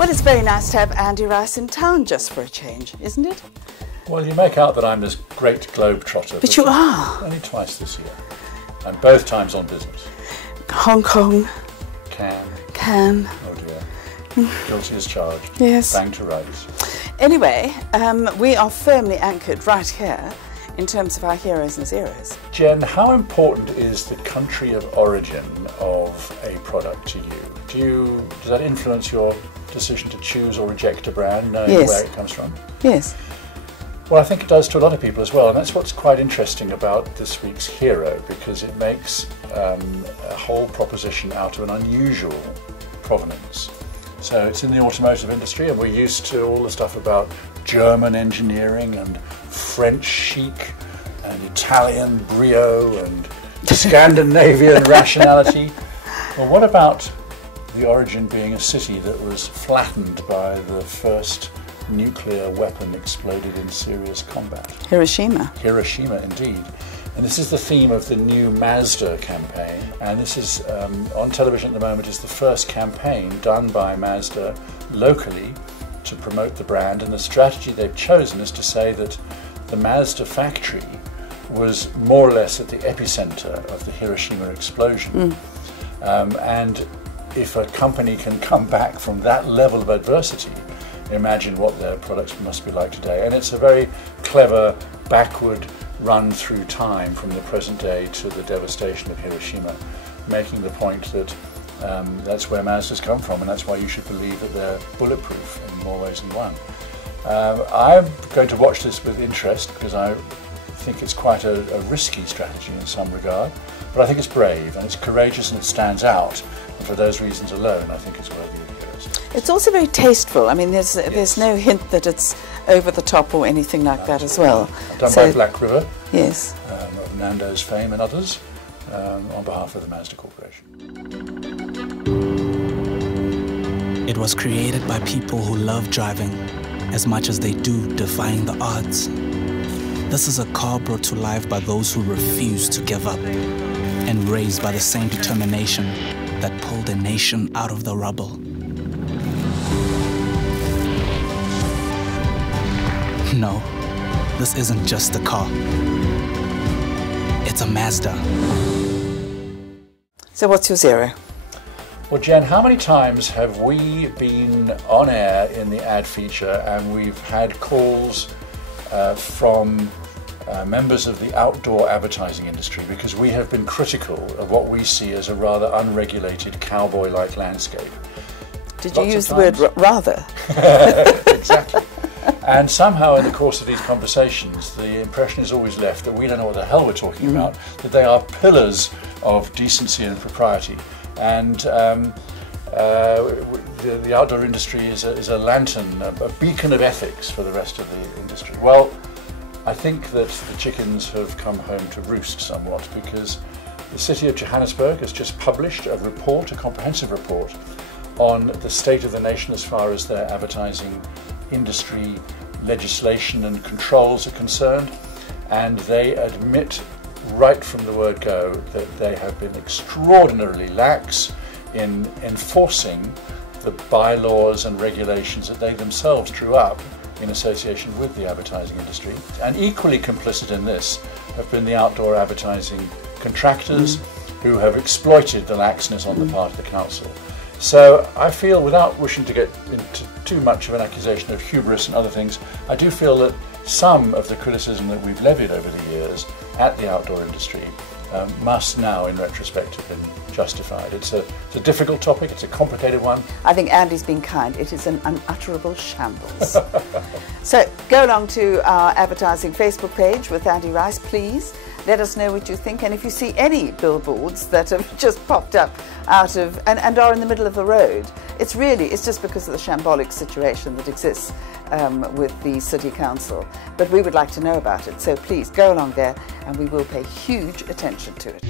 Well, it's very nice to have Andy Rice in town just for a change, isn't it? Well, you make out that I'm this great globetrotter. But you are. Only twice this year. And both times on business. Hong Kong. Cannes. Oh dear. Guilty as charged. Yes. Bang to rights. Anyway, we are firmly anchored right here in terms of our heroes and zeros. Jen, how important is the country of origin of a product to you? Does that influence your decision to choose or reject a brand, knowing where it comes from? Yes. Well, I think it does to a lot of people as well, and that's what's quite interesting about this week's hero, because it makes a whole proposition out of an unusual provenance. So it's in the automotive industry, and we're used to all the stuff about German engineering and French chic and Italian brio and Scandinavian rationality. Well, what about the origin being a city that was flattened by the first nuclear weapon exploded in serious combat? Hiroshima. Hiroshima, indeed. And this is the theme of the new Mazda campaign. And this is on television at the moment, is the first campaign done by Mazda locally to promote the brand. And the strategy they've chosen is to say that the Mazda factory was more or less at the epicenter of the Hiroshima explosion. And if a company can come back from that level of adversity, imagine what their products must be like today. And it's a very clever backward run through time from the present day to the devastation of Hiroshima, making the point that that's where Mazda's come from, and that's why you should believe that they're bulletproof in more ways than one. I'm going to watch this with interest because I think it's quite a risky strategy in some regard, but I think it's brave and it's courageous and it stands out, and for those reasons alone I think it's worthy of heroes. It's also very tasteful. I mean, there's no hint that it's over the top or anything like that as well. Done by Black River, yes, of Nando's fame and others, on behalf of the Mazda Corporation. It was created by people who love driving as much as they do defying the odds. This is a car brought to life by those who refuse to give up and raised by the same determination that pulled a nation out of the rubble. No, this isn't just a car. It's a Mazda. So what's your zero? Well, Jen, how many times have we been on air in the ad feature and we've had calls from members of the outdoor advertising industry because we have been critical of what we see as a rather unregulated cowboy-like landscape? Did you use the word rather? Exactly. And somehow in the course of these conversations, the impression is always left that we don't know what the hell we're talking about, that they are pillars of decency and propriety. And the outdoor industry is a lantern, a beacon of ethics for the rest of the industry. Well, I think that the chickens have come home to roost somewhat, because the City of Johannesburg has just published a report, a comprehensive report, on the state of the nation as far as their advertising industry legislation and controls are concerned, and they admit right from the word go that they have been extraordinarily lax in enforcing the bylaws and regulations that they themselves drew up in association with the advertising industry. And equally complicit in this have been the outdoor advertising contractors who have exploited the laxness on the part of the council. So I feel, without wishing to get into too much of an accusation of hubris and other things, I do feel that some of the criticism that we've levied over the years at the outdoor industry must now, in retrospect, have been justified. It's a difficult topic, it's a complicated one. I think Andy's been kind. It is an unutterable shambles. So go along to our advertising Facebook page with Andy Rice, please. Let us know what you think, and if you see any billboards that have just popped up out of and are in the middle of the road, it's just because of the shambolic situation that exists with the City Council. But we would like to know about it, so please go along there and we will pay huge attention to it.